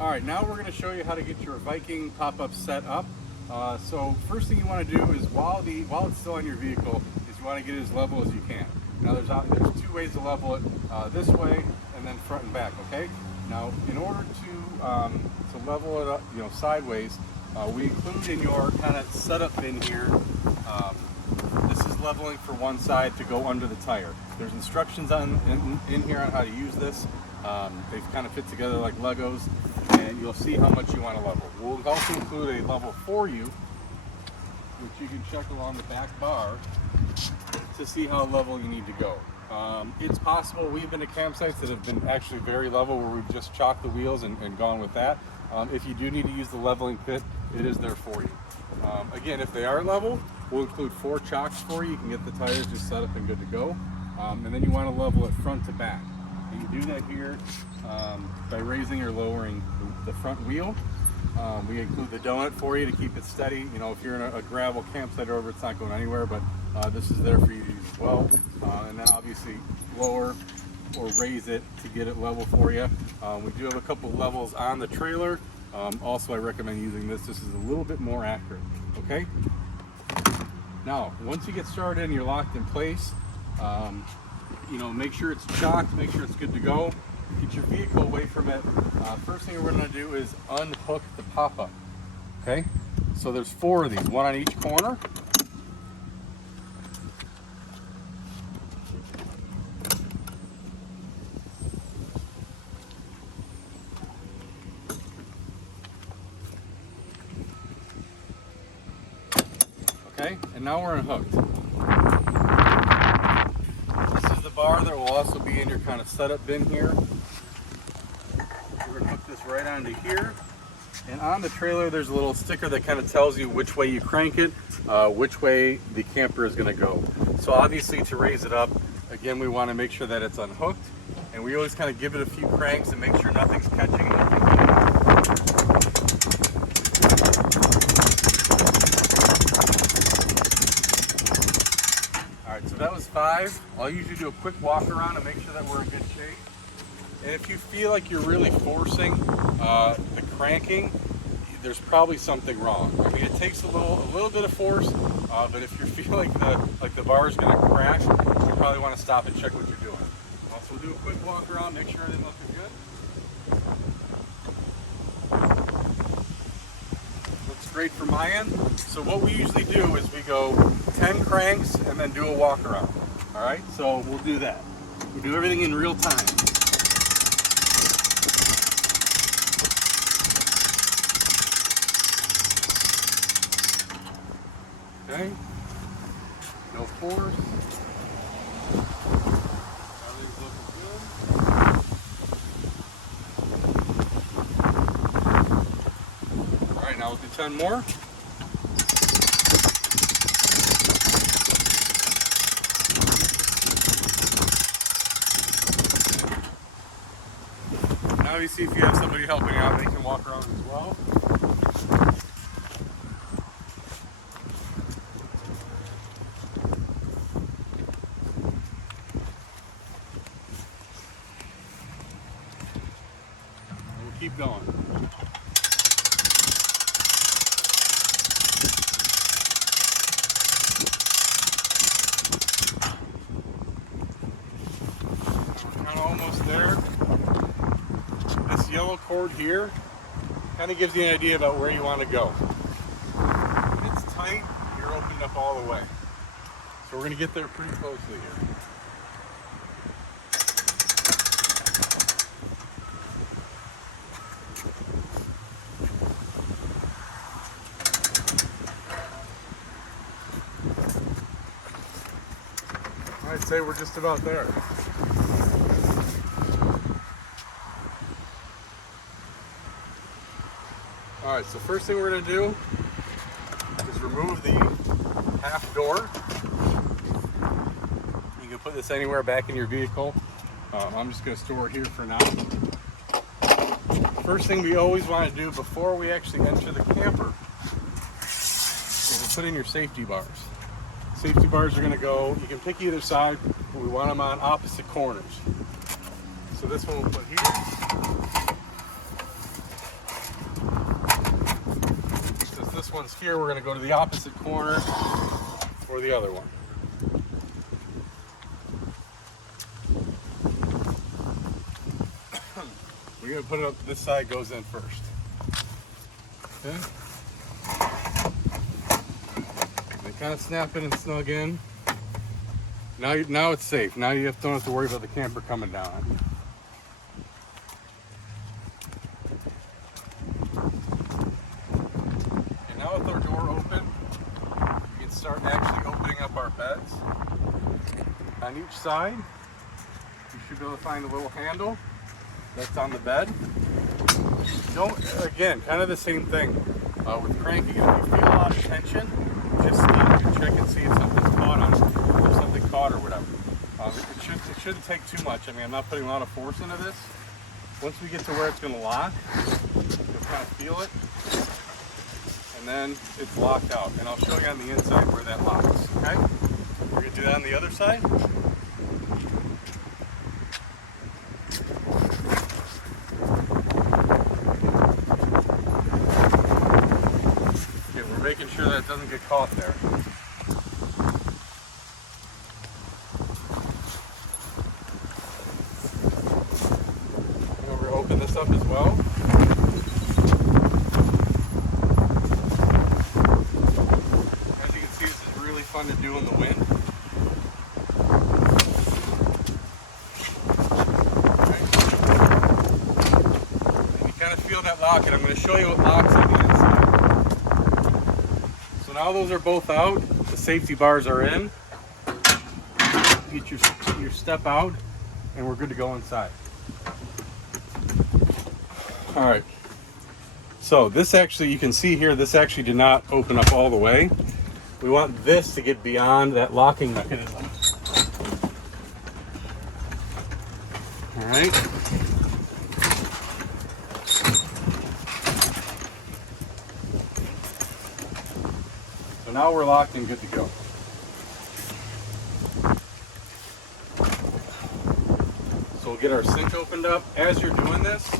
All right, now we're going to show you how to get your Viking Pop Up set up. So first thing you want to do is while it's still on your vehicle is you want to get it as level as you can. Now there's two ways to level it, this way and then front and back. Okay. Now in order to level it up, sideways, we include in your kind of setup bin here. This is leveling for one side to go under the tire. There's instructions in here on how to use this. They kind of fit together like Legos, and you'll see how much you want to level. We'll also include a level for you, which you can check along the back bar to see how level you need to go. It's possible, we've been to campsites that have been actually very level where we've just chalked the wheels and gone with that. If you do need to use the leveling pit, it is there for you. Again, if they are level, we'll include 4 chocks for you. You can get the tires just set up and good to go. And then you want to level it front to back. And you do that here by raising or lowering the front wheel. We include the donut for you to keep it steady. If you're in a gravel campsite or whatever, it's not going anywhere, but this is there for you to use as well. And then obviously lower or raise it to get it level for you. We do have a couple levels on the trailer. Also, I recommend using this. This is a little bit more accurate. Okay. Now, once you get started and you're locked in place, make sure it's chalked, make sure it's good to go. Get your vehicle away from it. First thing we're going to do is unhook the pop-up. Okay, so there's 4 of these, one on each corner. Okay, and now we're unhooked. This is the bar that will also be in your kind of setup bin here. We're going to hook this right onto here. And on the trailer, there's a little sticker that kind of tells you which way you crank it, which way the camper is going to go. So obviously to raise it up, again, we want to make sure that it's unhooked. And we always kind of give it a few cranks and make sure nothing's catching it. So that was 5. I'll usually do a quick walk around and make sure that we're in good shape. And if you feel like you're really forcing the cranking, there's probably something wrong. I mean, it takes a little bit of force, but if you feel like the bar is going to crash, you probably want to stop and check what you're doing. So we'll do a quick walk around, make sure everything's looking good. Looks great from my end. So what we usually do is we go 10 cranks and then do a walk around. All right, so we'll do that. We do everything in real time. Okay, no force. Everything's looking good. All right, now we'll do 10 more. Obviously, if you have somebody helping out, they can walk around as well. And we'll keep going. We're kind of almost there. This yellow cord here kind of gives you an idea about where you want to go. When it's tight, you're opened up all the way. So we're going to get there pretty closely here. I'd say we're just about there. All right, so first thing we're going to do is remove the half door. You can put this anywhere back in your vehicle. I'm just going to store it here for now. First thing we always want to do before we actually enter the camper is to put in your safety bars. Safety bars are going to go, you can pick either side, but we want them on opposite corners. So this one we'll put here. one's here, we're gonna go to the opposite corner for the other one. We're gonna put it up, this side goes in first. Okay. They kind of snap in and snug in. Now it's safe. Now you don't have to worry about the camper coming down. Okay, now with our door open, we can start actually opening up our beds. On each side, you should be able to find a little handle that's on the bed. Again, kind of the same thing with cranking. If you feel a lot of tension, just check and see if something's caught on it, or something caught or whatever. It shouldn't take too much. I mean, I'm not putting a lot of force into this. Once we get to where it's going to lock, you'll kind of feel it, and then it's locked out. And I'll show you on the inside where that locks. Okay? We're going to do that on the other side. Making sure that it doesn't get caught there. We're going to open this up as well. As you can see, this is really fun to do in the wind. Okay. And you kind of feel that lock, and I'm going to show you what locks on the inside. So now those are both out, the safety bars are in. Get your step out, and we're good to go inside. All right, so this actually, you can see here, this actually did not open up all the way. We want this to get beyond that locking mechanism. All right. So now we're locked and good to go. So we'll get our sink opened up. As you're doing this,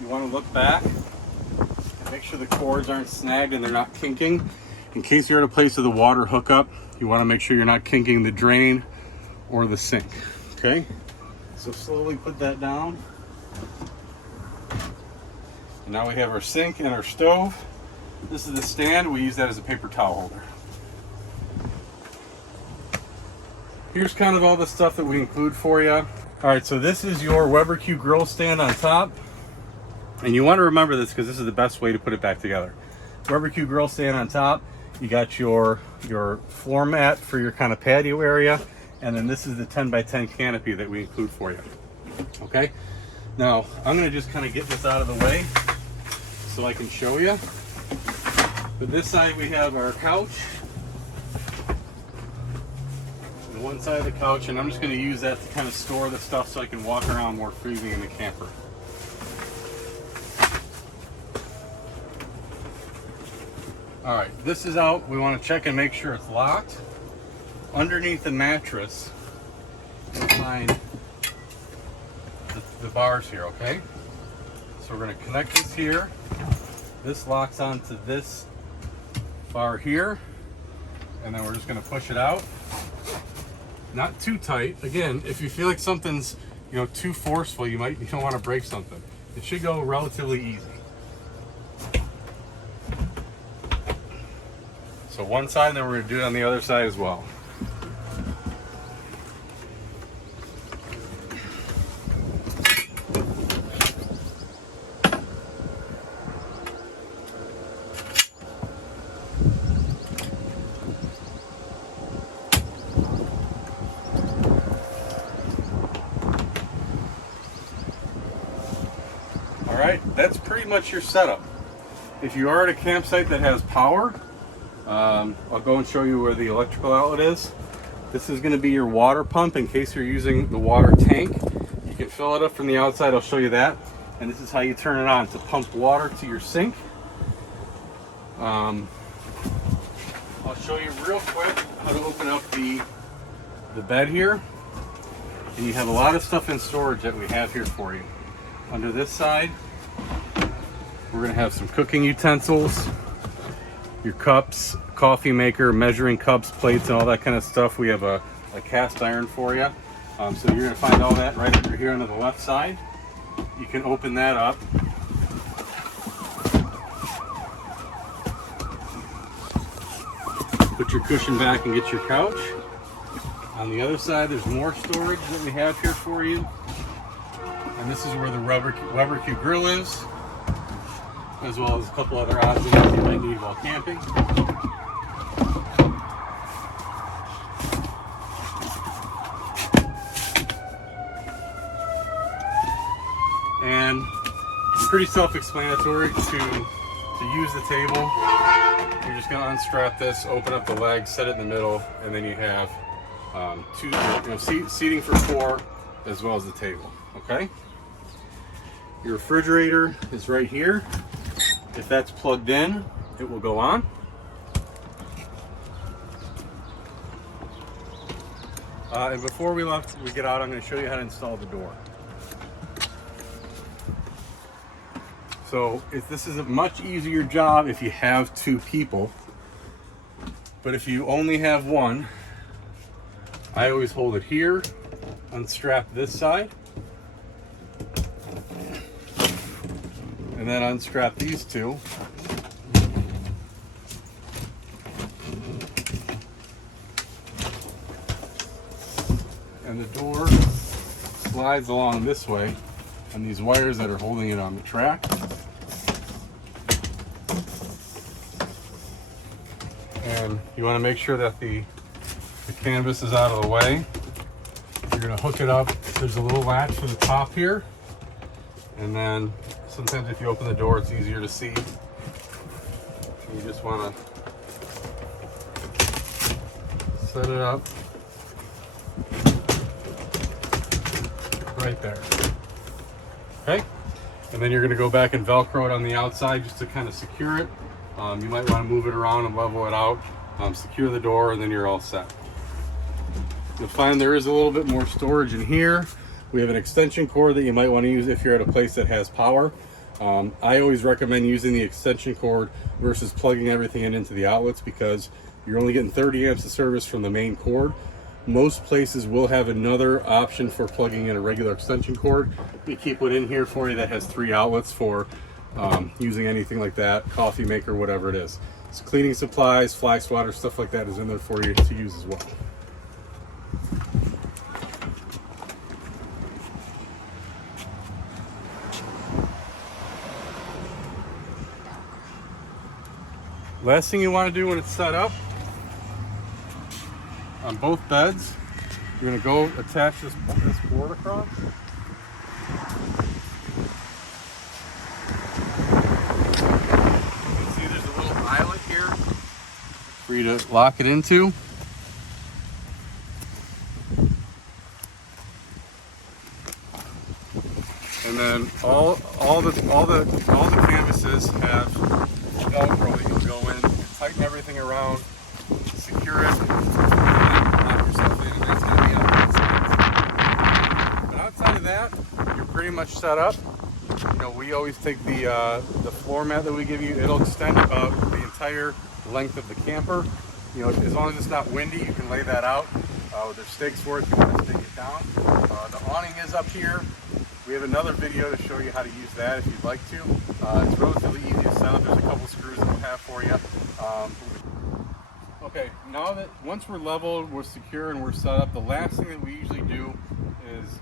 you want to look back and make sure the cords aren't snagged and they're not kinking. In case you're at a place of the water hookup, you want to make sure you're not kinking the drain or the sink. Okay? So slowly put that down. And now we have our sink and our stove. This is the stand. We use that as a paper towel holder. Here's kind of all the stuff that we include for you. All right, so this is your Weber Q grill stand on top. And you want to remember this because this is the best way to put it back together. Weber Q grill stand on top. You got your floor mat for your kind of patio area. And then this is the 10 by 10 canopy that we include for you. Okay? Now, I'm going to just kind of get this out of the way so I can show you. But this side we have our couch. On one side of the couch, and I'm just going to use that to kind of store the stuff so I can walk around more freely in the camper. All right, this is out. We want to check and make sure it's locked. Underneath the mattress, you'll find the bars here, okay? So we're going to connect this here. This locks onto this bar here, and then we're just going to push it out. Not too tight. Again, if you feel like something's too forceful, you don't want to break something. It should go relatively easy. So one side, and then we're going to do it on the other side as well. All right, that's pretty much your setup. If you are at a campsite that has power, I'll go and show you where the electrical outlet is. This is going to be your water pump in case you're using the water tank. You can fill it up from the outside, I'll show you that. And this is how you turn it on to pump water to your sink. I'll show you real quick how to open up the bed here. And you have a lot of stuff in storage that we have here for you. Under this side, we're going to have some cooking utensils. your cups, coffee maker, measuring cups, plates, and all that kind of stuff. We have a cast iron for you. So you're gonna find all that right over here on the left side. You can open that up. Put your cushion back and get your couch. On the other side, there's more storage that we have here for you. And this is where the Weber Q grill is, as well as a couple other odds and ends you might need while camping. And pretty self-explanatory to use the table. You're just gonna unstrap this, open up the legs, set it in the middle, and then you have seating for 4 as well as the table. Okay. Your refrigerator is right here. If that's plugged in, it will go on. And before we get out, I'm going to show you how to install the door. So this is a much easier job if you have 2 people, but if you only have one, I always hold it here, unstrap this side, and then unstrap these 2. And the door slides along this way, and these wires that are holding it on the track. And you want to make sure that the canvas is out of the way. You're going to hook it up. There's a little latch for the top here. And then sometimes if you open the door, it's easier to see. You just want to set it up right there. Okay? And then you're going to go back and Velcro it on the outside just to kind of secure it. You might want to move it around and level it out. Secure the door, and then you're all set. You'll find there is a little bit more storage in here. We have an extension cord that you might want to use if you're at a place that has power. I always recommend using the extension cord versus plugging everything into the outlets, because you're only getting 30 amps of service from the main cord. Most places will have another option for plugging in a regular extension cord. We keep one in here for you that has 3 outlets for using anything like that, coffee maker, whatever it is. So cleaning supplies, fly swatter, stuff like that is in there for you to use as well. Last thing you want to do when it's set up, on both beds, you're going to go attach this board across. You can see there's a little eyelet here for you to lock it into. And then all the canvases have Velcro that you can go in, you can tighten everything around, secure it, and lock yourself in, and that's going to be on both sides. But outside of that, you're pretty much set up. You know, we always take the floor mat that we give you. It'll extend about the entire length of the camper. You know, as long as it's not windy, you can lay that out. There's stakes for it if you want to stake it down. The awning is up here. We have another video to show you how to use that if you'd like to. It's relatively easy to set up. There's a couple screws that we'll have for you. Okay, now that once we're leveled, we're secure, and we're set up, the last thing that we usually do is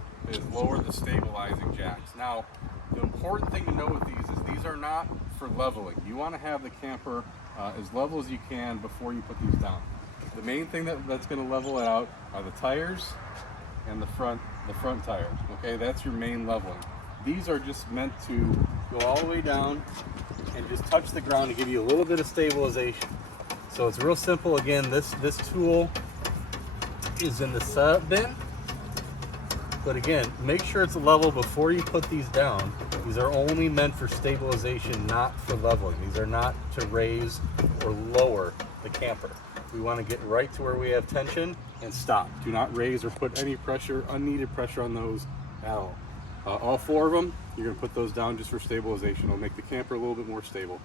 lower the stabilizing jacks. Now, the important thing to know with these are not for leveling. You want to have the camper as level as you can before you put these down. The main thing that's going to level it out are the tires and the front tires. Okay, that's your main leveling. These are just meant to go all the way down and just touch the ground to give you a little bit of stabilization. So it's real simple. Again, this tool is in the setup bin, but again, make sure it's level before you put these down. These are only meant for stabilization, not for leveling. These are not to raise or lower the camper. We want to get right to where we have tension and stop. Do not raise or put any pressure, unneeded pressure on those at all. All 4 of them, you're going to put those down just for stabilization. It'll make the camper a little bit more stable.